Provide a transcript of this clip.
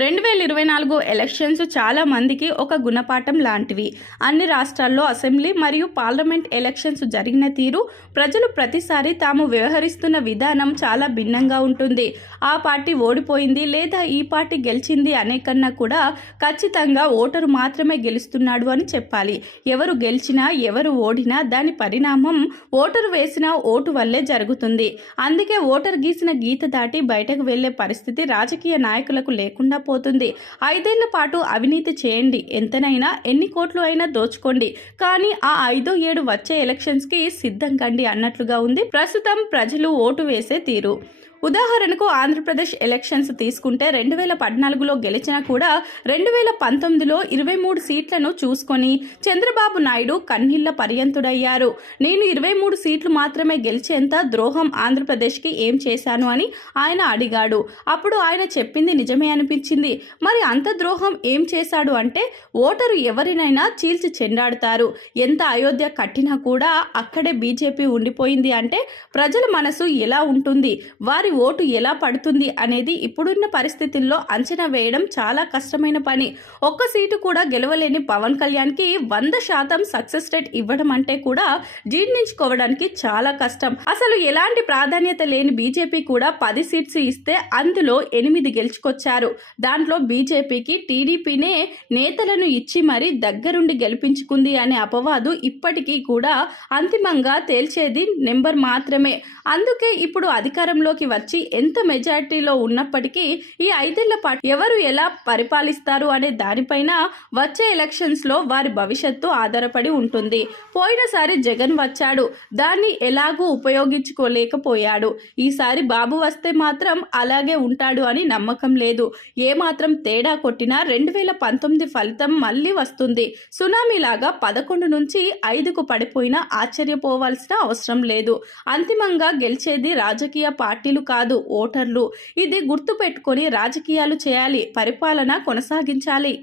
రెండు వేల ఇరవై నాలుగు ఎలక్షన్స్ చాలా మందికి ఒక గుణపాఠం లాంటివి. అన్ని రాష్ట్రాల్లో అసెంబ్లీ మరియు పార్లమెంట్ ఎలక్షన్స్ జరిగిన తీరు ప్రజలు ప్రతిసారి తాము వ్యవహరిస్తున్న విధానం చాలా భిన్నంగా ఉంటుంది. ఆ పార్టీ ఓడిపోయింది లేదా ఈ పార్టీ గెలిచింది అనే కన్నా కూడా ఖచ్చితంగా ఓటరు మాత్రమే గెలుస్తున్నాడు అని చెప్పాలి. ఎవరు గెలిచినా ఎవరు ఓడినా దాని పరిణామం ఓటరు వేసిన ఓటు వల్లే జరుగుతుంది. అందుకే ఓటర్ గీసిన గీత దాటి బయటకు వెళ్ళే పరిస్థితి రాజకీయ నాయకులకు లేకుండా పోతుంది. ఐదేళ్ళ పాటు అవినీతి చేయండి. ఎంతనైనా ఎన్ని కోట్లు అయినా దోచుకోండి. కానీ ఆ ఐదో ఏడు వచ్చే ఎలక్షన్స్కి సిద్ధం కండి అన్నట్లుగా ఉంది. ప్రస్తుతం ప్రజలు ఓటు వేసే తీరు. ఉదాహరణకు ఆంధ్రప్రదేశ్ ఎలక్షన్స్ తీసుకుంటే రెండు వేల పద్నాలుగులో గెలిచినా కూడా రెండు వేల పంతొమ్మిదిలో ఇరవై మూడు సీట్లను చూసుకొని చంద్రబాబు నాయుడు కన్నీళ్ళ పర్యంతుడయ్యారు. నేను ఇరవై మూడు సీట్లు మాత్రమే గెలిచేంత ద్రోహం ఆంధ్రప్రదేశ్కి ఏం చేశాను అని ఆయన అడిగాడు. అప్పుడు ఆయన చెప్పింది నిజమే అనిపించింది. మరి అంత ద్రోహం ఏం చేశాడు అంటే ఓటరు ఎవరినైనా చీల్చి చెండాడుతారు. ఎంత అయోధ్య కట్టినా కూడా అక్కడే బీజేపీ ఉండిపోయింది అంటే ప్రజల మనసు ఎలా ఉంటుంది? వారి ఓటు ఎలా పడుతుంది అనేది ఇప్పుడున్న పరిస్థితుల్లో అంచనా వేయడం చాలా కష్టమైన పని. ఒక్క సీటు కూడా గెలవలేని పవన్ కళ్యాణ్కి వంద శాతం సక్సెస్ రేట్ ఇవ్వడం అంటే కూడా జీర్ణించుకోవడానికి చాలా కష్టం. అసలు ఎలాంటి ప్రాధాన్యత లేని బీజేపీ కూడా పది సీట్స్ ఇస్తే అందులో ఎనిమిది గెలుచుకొచ్చారు. దాంట్లో బీజేపీకి టీడీపీనే నేతలను ఇచ్చి మరీ దగ్గరుండి గెలిపించుకుంది అనే అపవాదు ఇప్పటికీ కూడా అంతిమంగా తేల్చేది నెంబర్ మాత్రమే. అందుకే ఇప్పుడు అధికారంలోకి వచ్చి ఎంత మెజారిటీలో ఉన్నప్పటికీ ఈ ఐదేళ్ళ పాటు ఎవరు ఎలా పరిపాలిస్తారు అనే దానిపైన వచ్చే ఎలక్షన్స్లో వారి భవిష్యత్తు ఆధారపడి ఉంటుంది. పోయినసారి జగన్ వచ్చాడు. దాన్ని ఎలాగూ ఉపయోగించుకోలేకపోయాడు. ఈసారి బాబు వస్తే మాత్రం అలాగే ఉంటాడు అని నమ్మకం లేదు. ఏ ఏమాత్రం తేడా కొట్టినా రెండు వేల పంతొమ్మిది ఫలితం మళ్ళీ వస్తుంది. సునామీలాగా పదకొండు నుంచి ఐదుకు పడిపోయినా ఆశ్చర్యపోవాల్సిన అవసరం లేదు. అంతిమంగా గెలిచేది రాజకీయ పార్టీలు కాదు ఓటర్లు. ఇది గుర్తుపెట్టుకొని రాజకీయాలు చేయాలి పరిపాలన కొనసాగించాలి.